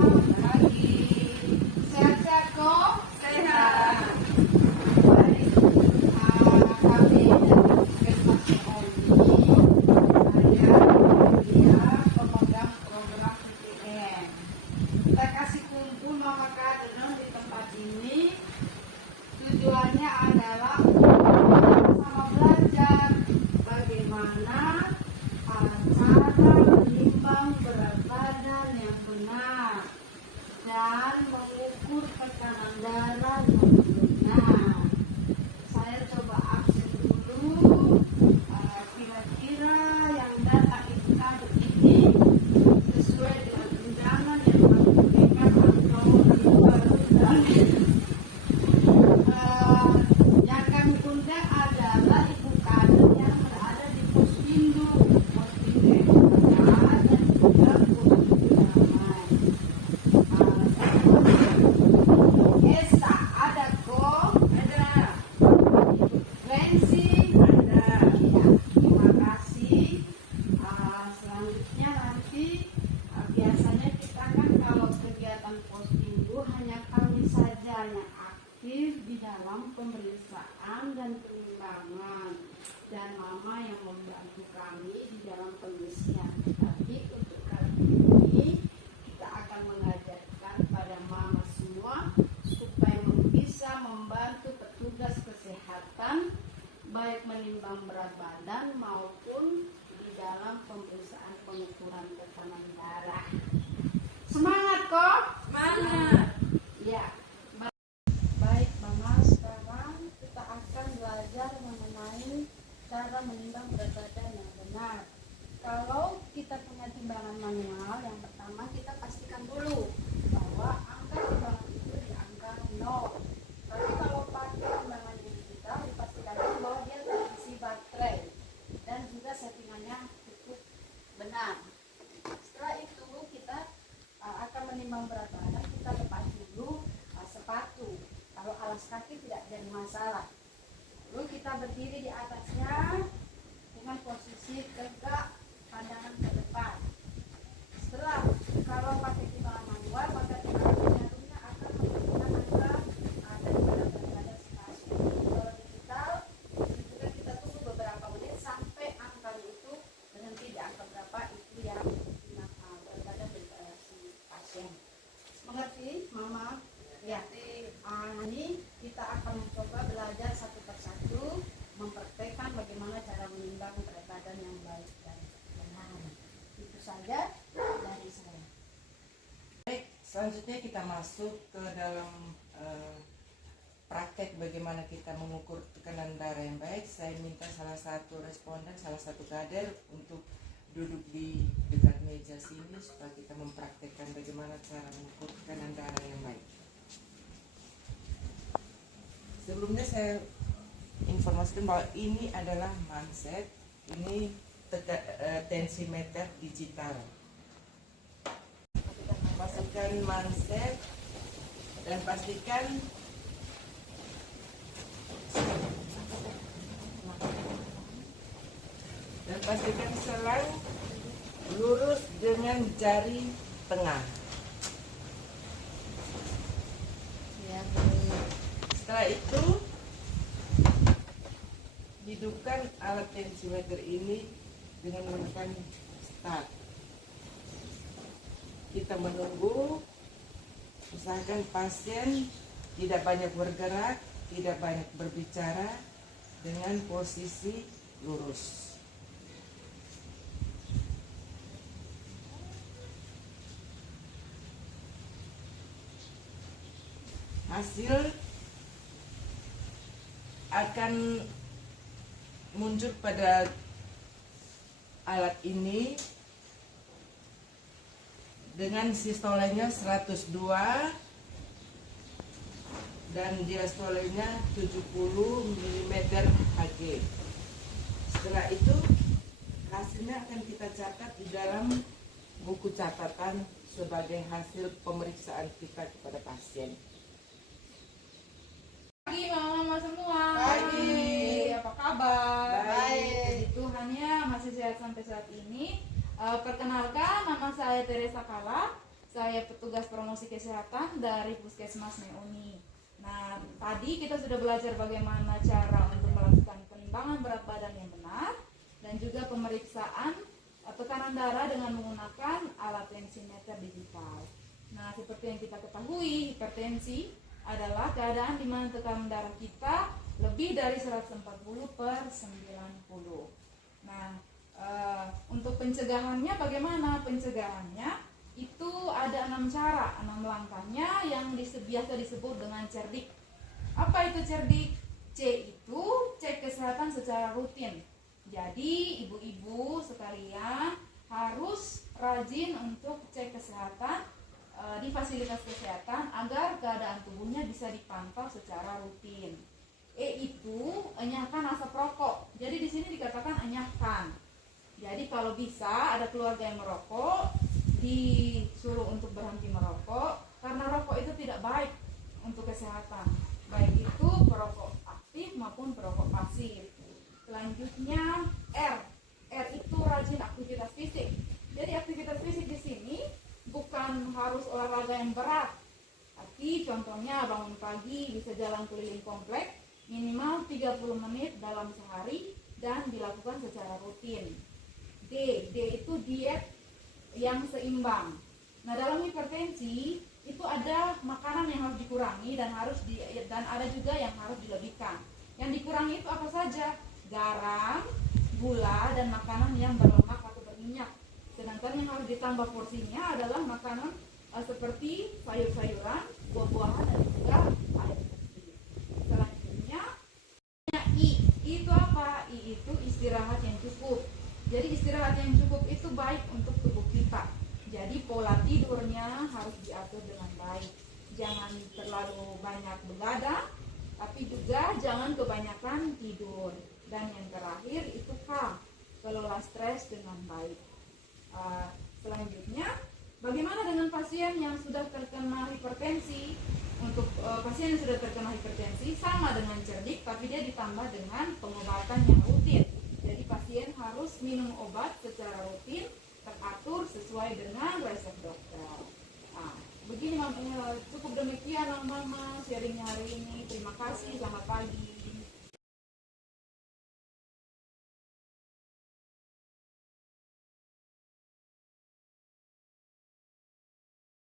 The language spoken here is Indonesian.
Pagi. Sehat-sehat kok? Sehat. Baik. Kami dari Puskesmas Ciawi, dia pemegang program PTN. Kita kasih kumpul Mama Kadenon di tempat ini. Tujuannya adalah sama belajar bagaimana cara menimbang berat badan yang benar dan mengukur tekanan darah yang benar. Saya coba absen dulu. Kira-kira yang datang itu kali ini sesuai dengan undangan yang kami berikan atau baru dan yang kami undang adalah ibu kader yang berada di Pospindo yang dekat dan juga Damai. Esa ada kok? Ada. Rensi Ada. ya, terima kasih. Selanjutnya nanti biasanya kita kan kalau kegiatan Pospindo hanya kami saja yang aktif di dalam pemeriksaan dan penimbangan dan Mama yang membantu kami di dalam pengisian. Tapi untuk kali ini kita akan mengajarkan pada Mama semua supaya bisa membantu petugas kesehatan baik menimbang berat badan maupun di dalam pemeriksaan pengukuran tekanan darah. Semangat kok? Semangat. Ya. Baik Mama, sekarang kita akan belajar mengenai cara menimbang berat badan yang benar. Kalau kita punya timbangan manual, yang pertama kita pastikan dulu bahwa angka timbangan itu di angka 0. Tapi kalau pakai timbangan digital, dipastikan dulu bahwa dia terisi baterai dan juga settingannya cukup benar. Setelah itu kita akan menimbang berat badan, kita lepas dulu sepatu. Kalau alas kaki tidak jadi masalah. Lalu kita berdiri di atasnya dengan posisi tegak, pandangan ke depan. Setelah kalau pakai timbangan manual, maka timbangan jarumnya akan menunjukkan angka daripada berat badan stasiun. Kalau digital, itu juga kita tunggu beberapa menit sampai angka itu berhenti di angka berapa itu yang berat badan dari si pasien. Mengerti, Mama? Ya. Ini kita akan mencoba belajar satu persatu mempraktekkan bagaimana cara menimbang berat badan yang baik dan benar. Itu saja dari saya. Baik, selanjutnya kita masuk ke dalam praktek bagaimana kita mengukur tekanan darah yang baik. Saya minta salah satu responden, salah satu kader untuk duduk di dekat meja sini supaya kita mempraktekkan bagaimana cara mengukur tekanan darah yang baik. Sebelumnya saya informasikan bahwa ini adalah manset, ini tensimeter digital. Masukkan manset dan pastikan selang lurus dengan jari tengah. Ya, Setelah itu hidupkan alat tensimeter ini dengan menekan start. Kita menunggu, usahakan pasien tidak banyak bergerak, tidak banyak berbicara, dengan posisi lurus. Hasil akan muncul pada alat ini dengan sistolenya 102 dan diastolenya 70 mm Hg. Setelah itu hasilnya akan kita catat di dalam buku catatan sebagai hasil pemeriksaan kita kepada pasien. Pagi mama semua. Pagi. Apa kabar? Baik. Puji Tuhan ya masih sehat sampai saat ini. Perkenalkan nama saya Teresa Kala. Saya petugas promosi kesehatan dari Puskesmas Meuni. Nah, tadi kita sudah belajar bagaimana cara untuk melakukan penimbangan berat badan yang benar dan juga pemeriksaan tekanan darah dengan menggunakan alat tensimeter digital. Nah, seperti yang kita ketahui, hipertensi adalah keadaan di mana tekanan darah kita lebih dari 140/90. Nah, untuk pencegahannya bagaimana? Pencegahannya itu ada 6 cara, 6 langkahnya yang biasa disebut dengan cerdik. Apa itu cerdik? C itu cek kesehatan secara rutin. Jadi ibu-ibu sekalian harus rajin untuk cek kesehatan di fasilitas kesehatan agar keadaan tubuhnya bisa dipantau secara rutin. E itu enyahkan asap rokok. Jadi di sini dikatakan enyahkan. Jadi kalau bisa ada keluarga yang merokok, disuruh untuk berhenti merokok karena rokok itu tidak baik untuk kesehatan. Baik itu perokok aktif maupun perokok pasif. Selanjutnya R. R itu rajin aktivitas fisik. Jadi aktivitas fisik di sini bukan harus olahraga yang berat, tapi contohnya bangun pagi bisa jalan keliling komplek minimal 30 menit dalam sehari dan dilakukan secara rutin. D. D itu diet yang seimbang. Nah, dalam hipertensi itu ada makanan yang harus dikurangi dan ada juga yang harus dilebihkan. Yang dikurangi itu apa saja? Garam, gula, dan makanan yang berlemak atau berminyak. Sedangkan yang harus ditambah porsinya adalah makanan seperti sayur-sayuran, buah-buahan, dan juga air putih. Selanjutnya I. I itu apa? I itu istirahat yang cukup. Jadi istirahat yang cukup itu baik untuk tubuh kita. Jadi pola tidurnya harus diatur dengan baik. Jangan terlalu banyak begadang, tapi juga jangan kebanyakan tidur. Dan yang terakhir itu K, kelola stres dengan baik. Selanjutnya, bagaimana dengan pasien yang sudah terkena hipertensi? Untuk pasien yang sudah terkena hipertensi sama dengan cerdik, tapi dia ditambah dengan pengobatan yang rutin. Jadi pasien harus minum obat secara rutin, teratur sesuai dengan resep dokter. Nah, begini cukup demikian Mama sharingnya hari ini. Terima kasih, selamat pagi.